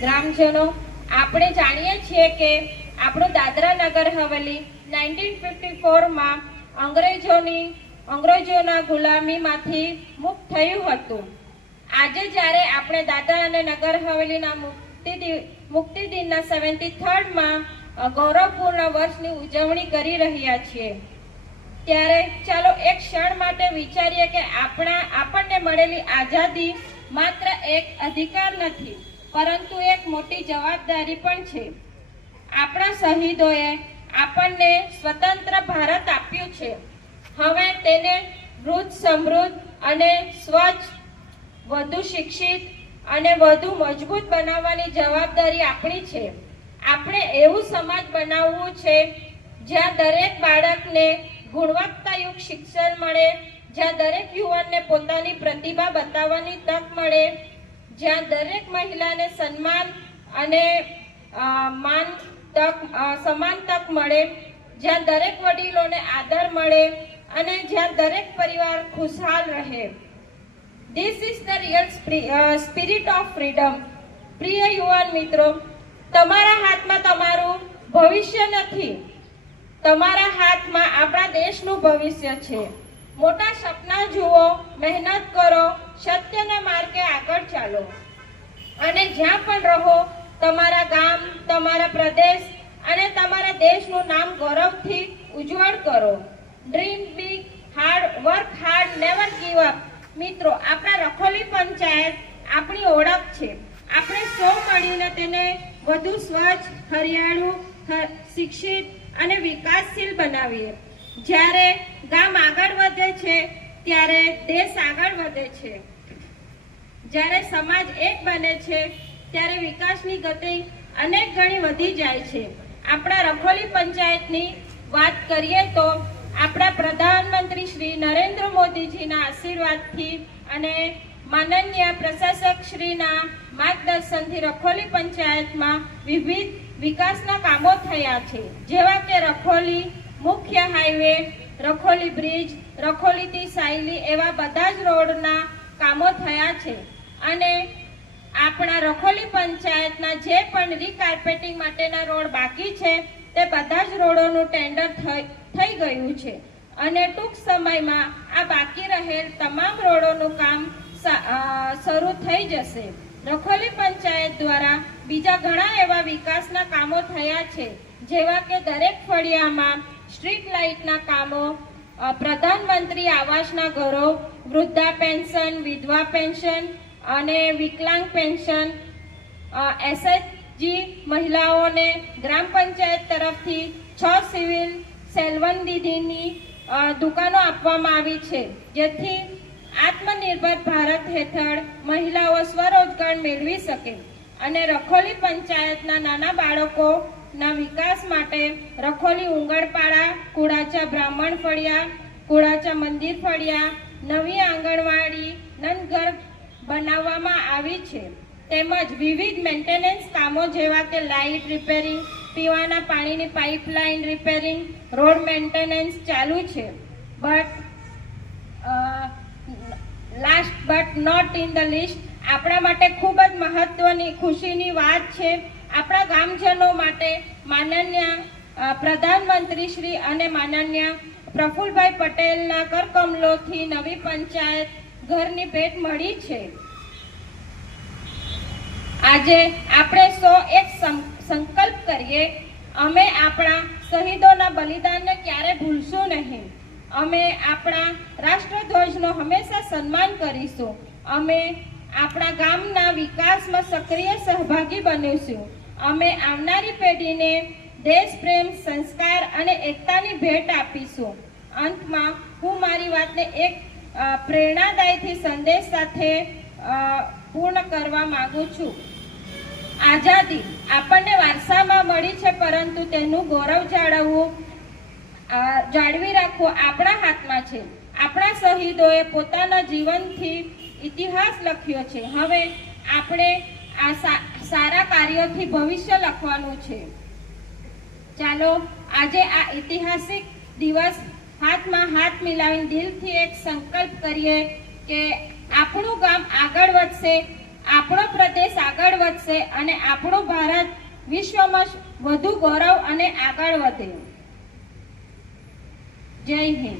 ગ્રામજનો, આપણે જાણીએ છીએ કે આપણું દાદરા નગર હવેલી 1954માં અંગ્રેજોના ગુલામીમાંથી મુક્ત થયું હતું. આજે જ્યારે આપણે દાદરા અને નગર હવેલીના મુક્તિ દિનના 73માં ગૌરવપૂર્ણ વર્ષની ઉજવણી કરી રહ્યા છીએ, ત્યારે ચાલો એક ક્ષણ માટે વિચારીએ કે આપણને મળેલી આઝાદી માત્ર એક અધિકાર નથી, પરંતુ એક મોટી જવાબદારી પણ છે. આપણા શહીદોએ આપણને સ્વતંત્ર ભારત આપ્યું છે. હવે તેને વૃદ્ધ, સમૃદ્ધ અને સ્વચ્છ, વધુ શિક્ષિત અને વધુ મજબૂત બનાવવાની જવાબદારી આપણી છે. આપણે એવું સમાજ બનાવવું છે જ્યાં દરેક બાળકને ગુણવત્તાયુક્ત શિક્ષણ મળે, જ્યાં દરેક યુવાનને પોતાની પ્રતિભા બતાવવાની તક મળે, જ્યાં દરેક મહિલાને સન્માન અને સમાન તક મળે, જ્યાં દરેક વડીલોને આદર મળે અને જ્યાં દરેક પરિવાર ખુશહાલ રહે. This is the real spirit of freedom. પ્રિય યુવાન મિત્રો, તમારા હાથમાં તમારું ભવિષ્ય નથી, તમારા હાથમાં આપણા દેશનું ભવિષ્ય છે. મોટા સપના જુઓ, મહેનત કરો, સત્યના માર્ગે આગળ ચાલો અને જ્યાં પણ રહો તમારા ગામ, તમારા પ્રદેશ અને તમારા દેશનું નામ ગૌરવથી ઉજ્જવળ કરો. Dream big, work hard, never give up. મિત્રો, આપણા રખોલી પંચાયત આપણી ઓળખ છે. આપણે સૌ મળીને તેને વધુ સ્વચ્છ, હરિયાળું, શિક્ષિત અને વિકાસશીલ બનાવીએ. જ્યારે ગામ આગળ વધે છે ત્યારે દેશ આગળ વધે છે. જ્યારે સમાજ એક બને છે ત્યારે વિકાસની ગતિ અનેક ગણી વધી જાય છે. આપણા રખોલી પંચાયતની વાત કરીએ તો આપણા પ્રધાનમંત્રી શ્રી નરેન્દ્ર મોદીજીના આશીર્વાદથી અને માનનીય પ્રશાસક શ્રીના માર્ગદર્શનથી રખોલી પંચાયતમાં વિવિધ વિકાસના કામો થયા છે, જેવા કે રખોલી મુખ્ય હાઈવે, રખોલી બ્રિજ, રખોલીથી સાયલી એવા બધા જ રોડના કામો થયા છે. અને આપણા રખોલી પંચાયતના જે પણ રીકાર્પેટિંગ માટેના રોડ બાકી છે તે બધા જ રોડોનું ટેન્ડર થઈ ગયું છે અને ટૂંક સમયમાં આ બાકી રહેલ તમામ રોડોનું કામ શરૂ થઈ જશે. રખોલી પંચાયત દ્વારા બીજા ઘણા એવા વિકાસના કામો થયા છે, જેવા કે દરેક ફળિયામાં સ્ટ્રીટ લાઇટના કામો, પ્રધાનમંત્રી આવાસના ઘરો, વૃદ્ધા પેન્શન, વિધવા પેન્શન અને વિકલાંગ પેન્શન, એસએચજી મહિલાઓને ગ્રામ પંચાયત તરફથી 6 સિવિલ સેલ્વન દીદીની દુકાનો આપવામાં આવી છે, જેથી આત્મનિર્ભર ભારત હેઠળ મહિલાઓ સ્વરોજગાર મેળવી શકે. અને રખોલી પંચાયતના નાના બાળકોના વિકાસ માટે રખોલી ઉંગરપાડા, કુડાચા બ્રાહ્મણ ફળિયા, કુડાચા મંદિર ફળિયા, નવી આંગણવાડી, નંદઘર બનાવવામાં આવી છે. તેમજ વિવિધ મેન્ટેનન્સ કામો જેવા કે લાઇટ રિપેરિંગ, પીવાના પાણીની પાઇપલાઇન રિપેરિંગ, રોડ મેન્ટેનન્સ ચાલુ છે. Last but not in the list, આપણા માટે ખૂબ જ મહત્વની ખુશીની વાત છે. આપણા ગામજનો માટે માનનીય પ્રધાનમંત્રી શ્રી અને માનનીય પ્રફુલભાઈ પટેલના કરકમલોથી નવી પંચાયત ઘરની ભેટ મળી છે. આજે આપણે સૌ એક સંકલ્પ કરીએ, અમે આપણા શહીદોના બલિદાનને ક્યારે ભૂલશું નહીં. અમે આપણા રાષ્ટ્રધ્વજનો હંમેશા સન્માન કરીશું. અમે આપણા ગામના વિકાસમાં સક્રિય સહભાગી બનીશું. અમે આવનારી પેઢીને દેશ પ્રેમ, સંસ્કાર અને એકતાની ભેટ આપીશું. અંતમાં હું મારી વાતને એક પ્રેરણાદાયી સંદેશ સાથે પૂર્ણ કરવા માંગુ છું. આઝાદી આપણને વારસામાં મળી છે, પરંતુ તેનું ગૌરવ જાળવી રાખવું આપણા હાથમાં છે. આપણા શહીદોએ પોતાના જીવનથી ઇતિહાસ લખ્યો છે. હવે આપણે આ સારા કાર્યોથી ભવિષ્ય લખવાનું છે. ચાલો આજે આ ઐતિહાસિક દિવસ હાથમાં હાથ મિલાવીને દિલથી એક સંકલ્પ કરીએ કે આપણું ગામ આગળ વધશે, આપણો પ્રદેશ આગળ વધશે અને આપણું ભારત વિશ્વમાં વધુ ગૌરવ અને આગળ વધે. જય હિન્દ.